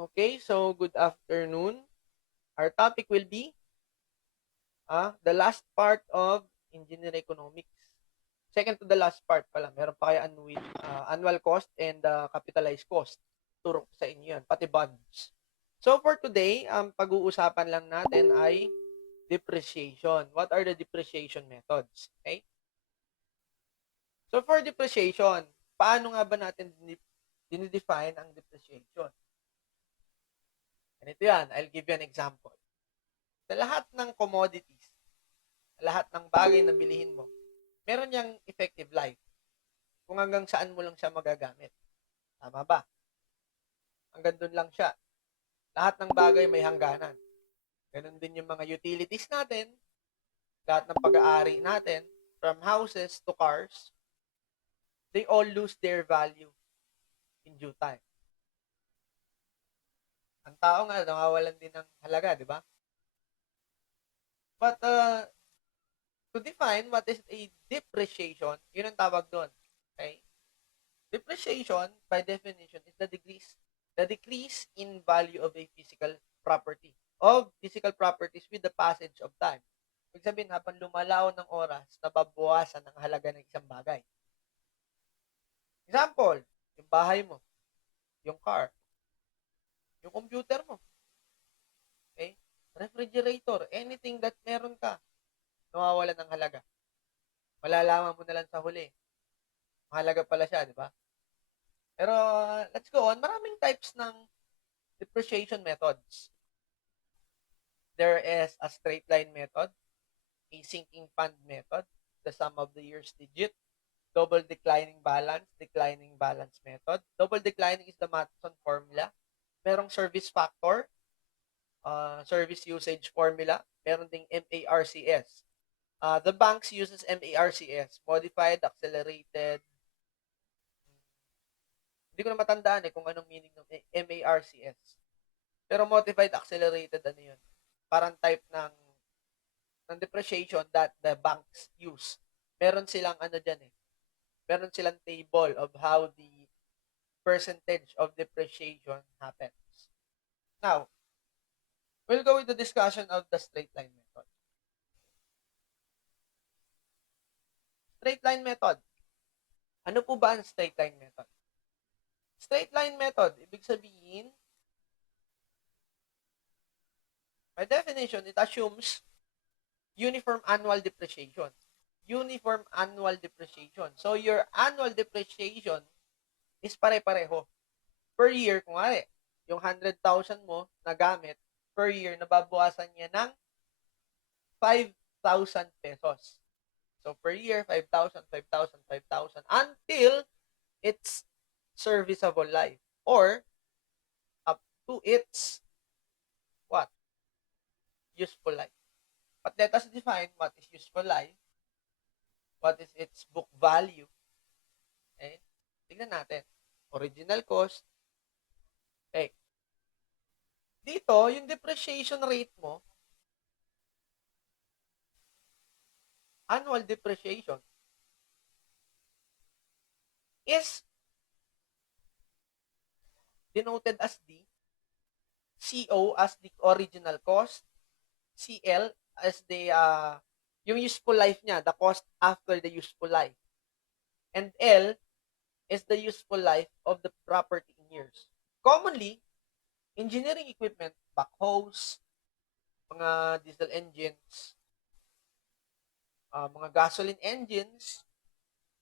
Okay, so good afternoon. Our topic will be the last part of engineering economics. Second to the last part pala, meron pa kayo annual cost and capitalized cost. Turo ko sa inyo yan, pati bonds. So for today, pag-uusapan lang natin ay depreciation. What are the depreciation methods? Okay? So for depreciation, paano nga ba natin dinidefine ang depreciation? Ganito yan, I'll give you an example. Sa lahat ng commodities, lahat ng bagay na bilihin mo, meron niyang effective life. Kung hanggang saan mo lang siya magagamit. Tama ba? Hanggang doon lang siya. Lahat ng bagay may hangganan. Ganun din yung mga utilities natin, lahat ng pag-aari natin, from houses to cars, they all lose their value in due time. Ang tao nga, nawawalan din ng halaga, di ba? But to define what is a depreciation, yun ang tawag doon. Okay? Depreciation, by definition, is the decrease in value of a physical property, with the passage of time. Ibig sabihin, habang lumalaon ng oras, nababawasan ang halaga ng isang bagay. Example, yung bahay mo, yung car, yung computer mo, okay? Refrigerator, anything that meron ka, nawawala ng halaga. Malalaman mo na lang sa huli. Mahalaga pala siya, di ba? Pero let's go on. Maraming types ng depreciation methods. There is a straight line method, a sinking fund method, the sum of the year's digit, double declining balance method. Double declining is the Matheson formula. Merong service factor, service usage formula. Meron ding MARCS. The banks uses MARCS, modified, accelerated. Hindi ko na matandaan kung anong meaning ng MARCS. Pero modified, accelerated, ano yun? Parang type ng depreciation that the banks use. Meron silang meron silang table of how the percentage of depreciation happens. Now, we'll go with the discussion of the straight line method. Straight line method. Ano po ba ang straight line method? Straight line method, ibig sabihin, by definition, it assumes uniform annual depreciation. Uniform annual depreciation. So, your annual depreciation is pare-pareho. Per year, kung nga yung 100,000 mo na gamit, per year, nababawasan niya ng 5,000 pesos. So, per year, 5,000, 5,000, 5,000 until its serviceable life or up to its what? Useful life. But let us define what is useful life, what is its book value. Okay? Tignan natin. Original cost. Okay. Dito, yung depreciation rate mo, annual depreciation, is denoted as D, CO as the original cost, CL as the yung useful life niya, the cost after the useful life. And L is the useful life of the property in years. Commonly, engineering equipment, backhoes, mga diesel engines, mga gasoline engines,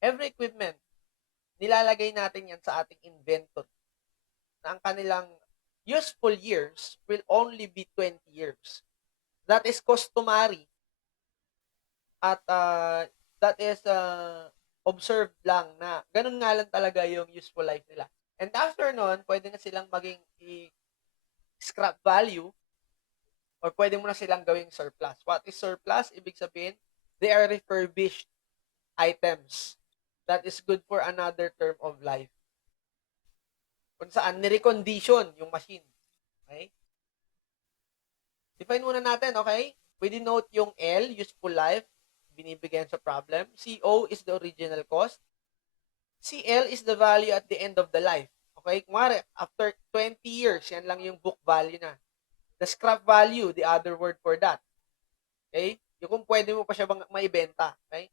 every equipment, nilalagay natin yan sa ating inventory na ang kanilang useful years will only be 20 years. That is customary at that is observed lang na ganun nga lang talaga yung useful life nila. And after nun, pwede na silang maging scrap value or pwede mo na silang gawing surplus. What is surplus? Ibig sabihin, they are refurbished items that is good for another term of life. Kung saan, nirecondition yung machine. Okay? Define muna natin, okay? We denote yung L, useful life, binibigyan sa problem. CO is the original cost. CL is the value at the end of the life. Okay? Okay? Kumari, after 20 years, yan lang yung book value na. The scrap value, the other word for that. Okay? Yung kung pwede mo pa siya bang maibenta. Okay?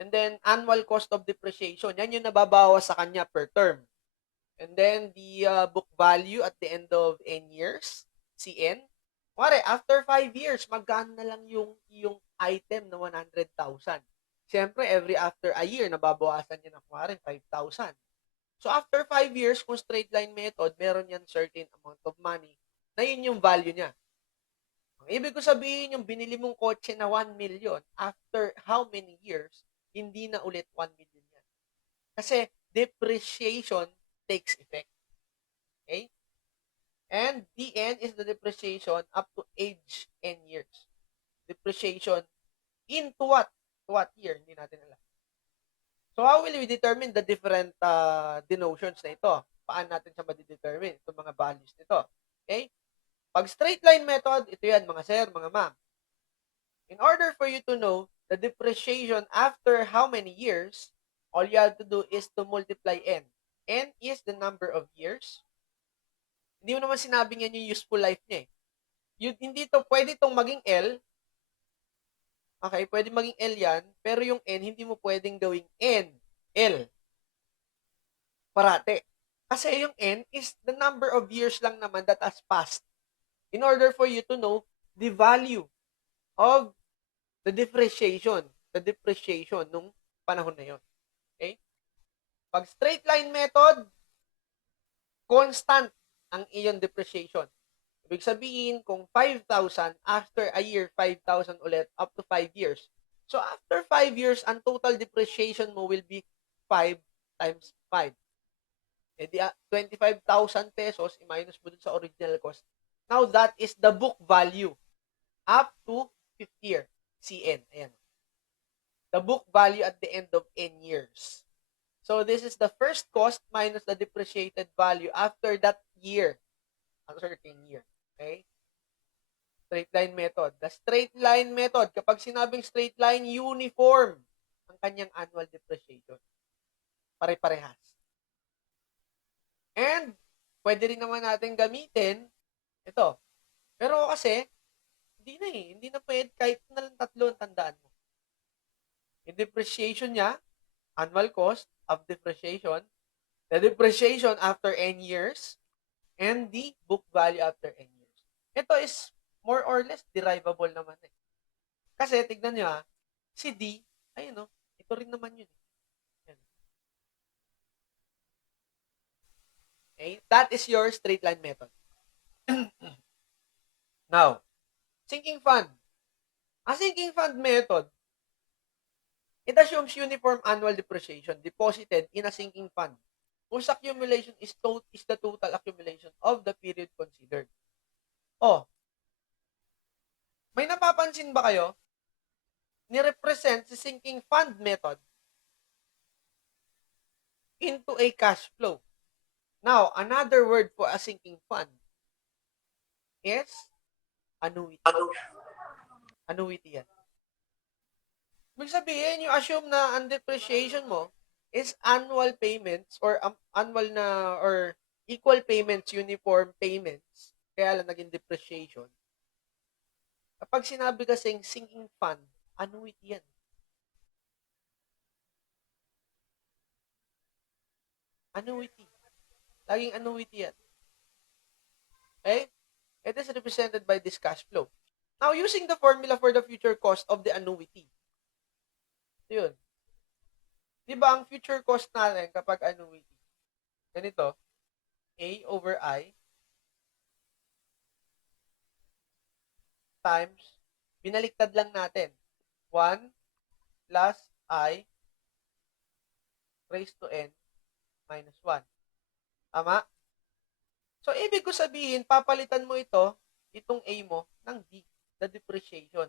And then, annual cost of depreciation. Yan yung nababawas sa kanya per term. And then, the book value at the end of N years, CN. Kumari, after 5 years, magkano na lang yung item na 100,000? Siyempre, every after a year, nababawasan niya na kumari 5,000. So, after 5 years, kung straight line method, meron yan certain amount of money na yun yung value niya. Ang ibig ko sabihin, yung binili mong kotse na 1 million, after how many years, hindi na ulit 1 million yan. Kasi depreciation takes effect. Okay? And DN is the depreciation up to age N years. Depreciation into what? To what year? Hindi natin alam. So, how will we determine the different denotions na ito? Paano natin siya ma-determine? Itong mga values nito. Okay? Pag straight line method, ito yan mga sir, mga ma'am. In order for you to know the depreciation after how many years, all you have to do is to multiply N. N is the number of years. Hindi mo naman sinabing yan yung useful life niya eh. Hindi to, pwede itong maging L. Okay, pwede maging L yan, pero yung N, hindi mo pwedeng gawing N, L. Parate. Kasi yung N is the number of years lang naman that has passed. In order for you to know the value of the depreciation nung panahon na yon. Okay? Pag straight line method, constant ang iyong depreciation. Ibig sabihin, kung 5,000, after a year, 5,000 ulit, up to 5 years. So, after 5 years, ang total depreciation mo will be 5 times 5. Eh, di 25,000 pesos, i-minus mo dun sa original cost. Now, that is the book value up to 5th year, CN. Ayan. The book value at the end of N years. So, this is the first cost minus the depreciated value after that year. A certain year. Okay? Straight line method. The straight line method, kapag sinabing straight line, uniform ang kanyang annual depreciation. Pare-parehas. And, pwede rin naman natin gamitin ito. Pero kasi, hindi na eh. Hindi na pwede, kahit na lang tatlo ang tandaan mo. Yung depreciation niya, annual cost of depreciation, the depreciation after N years, and the book value after N years. Ito is more or less derivable naman eh. Kasi, tignan nyo ha, si D, ayun no, ito rin naman yun. Okay? That is your straight line method. Now, sinking fund. A sinking fund method, it assumes uniform annual depreciation deposited in a sinking fund whose accumulation is the total accumulation of the period considered. Oh, may napapansin ba kayo? Ni-represent si sinking fund method into a cash flow. Now, another word for a sinking fund is annuity. Annuity yan. Ibig sabihin, yung assume na ang depreciation mo is annual payments or annual na or equal payments, uniform payments, kaya lang naging depreciation. Kapag sinabi kasing sinking fund, annuity yan. Annuity. Laging annuity yan. Okay? It is represented by this cash flow. Now, using the formula for the future cost of the annuity. Yun. Di ba ang future cost natin kapag annuity? Ganito. A over I times, binaliktad lang natin. 1 plus I raised to N minus 1. Tama? So, ibig ko sabihin, papalitan mo itong A mo, ng D, the depreciation.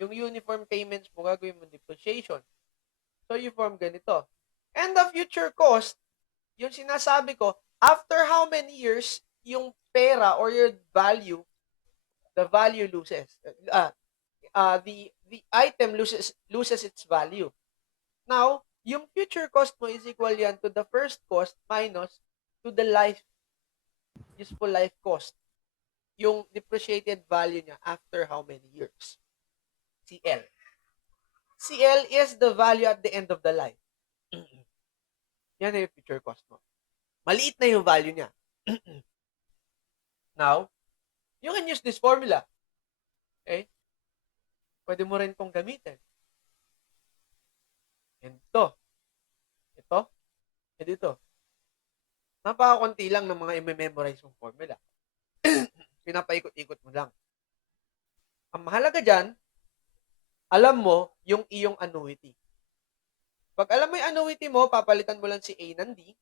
Yung uniform payments mo, gagawin mo depreciation. So, you form ganito. And the future cost, yung sinasabi ko, after how many years, yung pera or your value, the value loses. The item loses its value. Now, yung future cost mo is equal yan to the first cost minus to the useful life cost. Yung depreciated value niya after how many years? CL. CL is the value at the end of the life. Yan na yung future cost mo. Maliit na yung value niya. Now, you can use this formula. Okay? Pwede mo rin itong gamitin. And ito. Ito. And ito. Napakakunti lang ng mga i-memorize mong formula. Pinapaikot-ikot mo lang. Ang mahalaga dyan, alam mo yung iyong annuity. Pag alam mo yung annuity mo, papalitan mo lang si A ng D.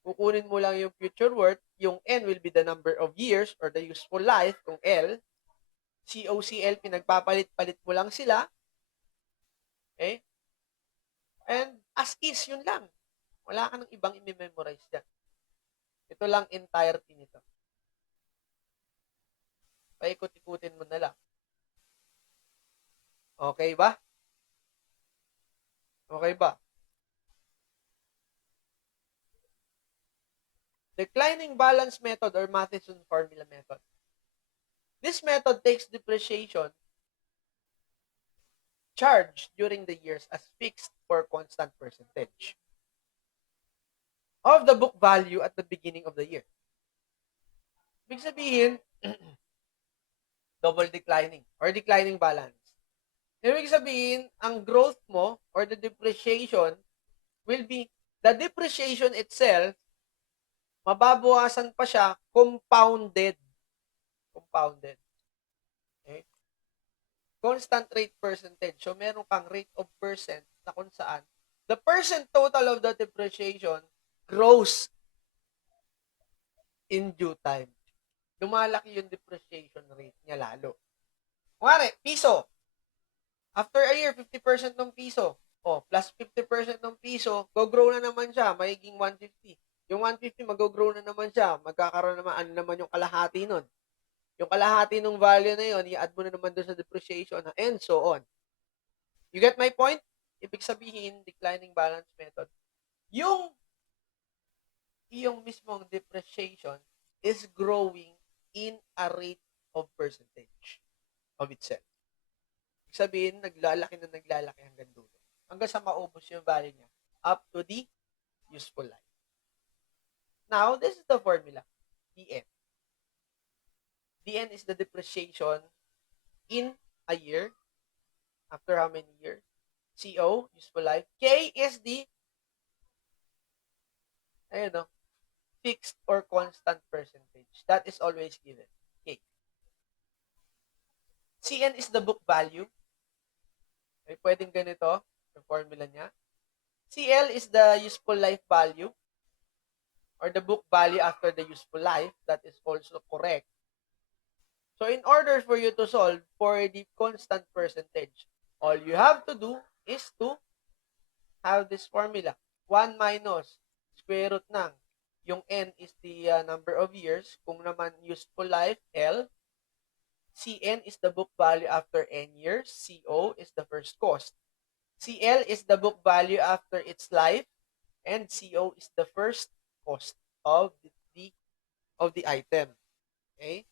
Kukunin mo lang yung future worth. Yung N will be the number of years or the useful life kung L. COCL, pinagpapalit-palit mo lang sila. Okay? And as is, yun lang. Wala ka ng ibang i-memorize dyan. Ito lang entirety nito. Paikot-ikutin mo na lang. Okay ba? Okay ba? Declining balance method or Matheson formula method. This method takes depreciation charged during the years as fixed or constant percentage of the book value at the beginning of the year. Ibig sabihin, double declining or declining balance. Ibig sabihin, ang growth mo or the depreciation will be, the depreciation itself, mababawasan pa siya, compounded. Compounded. Okay? Constant rate percentage. So, meron kang rate of percent na kung saan the percent total of the depreciation grows in due time. Lumalaki yung depreciation rate niya lalo. Kunwari, piso. After a year, 50% ng piso. O, plus 50% ng piso, go-grow na naman siya, magiging 150. Yung 150, mag-grow na naman siya, magkakaroon naman, ano naman yung kalahati nun. Yung kalahati ng value na yun, i-add mo na naman doon sa depreciation, and so on. You get my point? Ibig sabihin, declining balance method. Yung mismong depreciation is growing in a rate of percentage of itself. Ibig sabihin, naglalaki hanggang dulo. Hanggang sa maubos yung value niya up to the useful life. Now, this is the formula. DN. DN is the depreciation in a year. After how many years? CO, useful life. K is the fixed or constant percentage. That is always given. K. CN is the book value. Okay, pwedeng ganito yung formula niya. CL is the useful life value or the book value after the useful life. That is also correct. So in order for you to solve for the constant percentage, all you have to do is to have this formula. 1 minus square root ng yung N is the number of years. Kung naman useful life, L. CN is the book value after N years. CO is the first cost. CL is the book value after its life, and CO is the first cost of the item. Okay?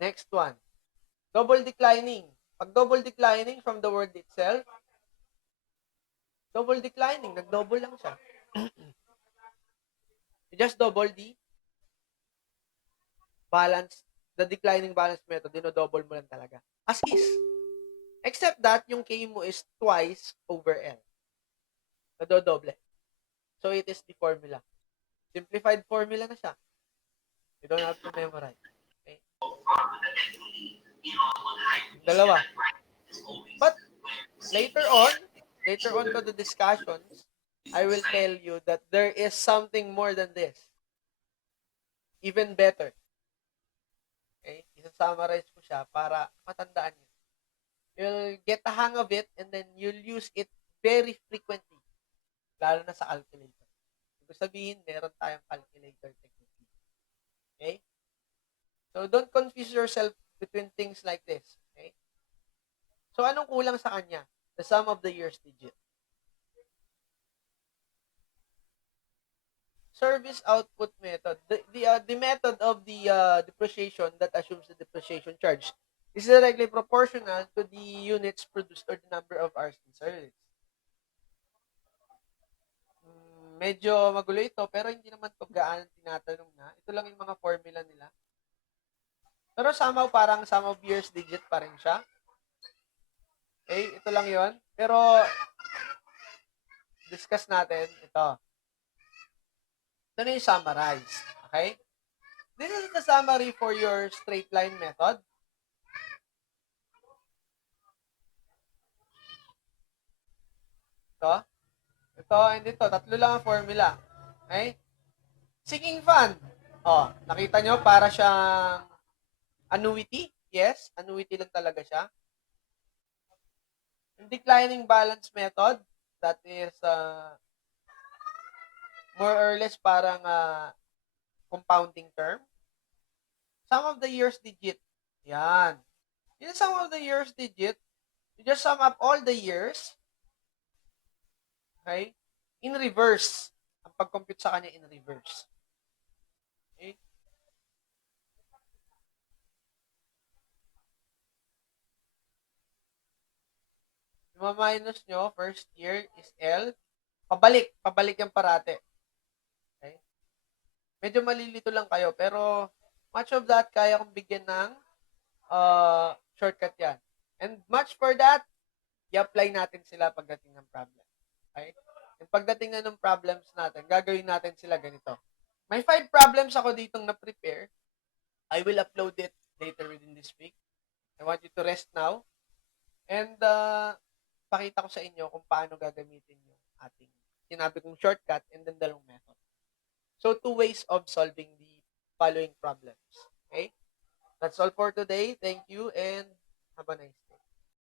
Next one. Double declining. Pag double declining from the word itself, double declining, nag-double lang siya. You just double the balance, the declining balance method, dino-double mo lang talaga. As is. Except that, yung K mo is twice over L. Nado-doble. So, it is the formula. Simplified formula na siya. You don't have to memorize. Okay? Dalawa. But, later on to the discussions, I will tell you that there is something more than this. Even better. Okay? Isa-summarize ko siya para matandaan niyo. You'll get the hang of it and then you'll use it very frequently. Lalo na sa calculator. Ibig sabihin, meron tayong calculator technique. Okay? So, don't confuse yourself between things like this. Okay? So, anong kulang sa kanya? The sum of the year's digit. service output method. The method of the depreciation that assumes the depreciation charge is directly proportional to the units produced or the number of hours in service. Medyo magulo ito, pero hindi naman ito gaano tinatanong na. Ito lang yung mga formula nila. Pero somehow, parang sum of years digit pa rin siya. Okay, ito lang yon. Pero, discuss natin ito. Ito na yung summarize. Okay? This is the summary for your straight line method. Ito. Ito and ito. Tatlo lang ang formula. Okay? Sinking fund. Oh, nakita nyo, para siyang annuity. Yes, annuity lang talaga siya. Yung declining balance method, that is more or less parang compounding term. Sum of the years digit. Yan. Yung sum of the years digit, you just sum up all the years, okay, in reverse. Ang pag-compute sa kanya in reverse. Okay? Yung minus nyo, first year is L. Pabalik yung parate. Okay? Medyo malilito lang kayo, pero much of that kaya kong bigyan ng shortcut yan. And much for that, i-apply natin sila pagdating ng problem. Okay? And pagdating na ng problems natin, gagawin natin sila ganito. May 5 problems ako ditong na-prepare. I will upload it later within this week. I want you to rest now. And pakita ko sa inyo kung paano gagamitin yung ating sinabi kong shortcut and then dalawang method. So, 2 ways of solving the following problems. Okay? That's all for today. Thank you and have a nice day.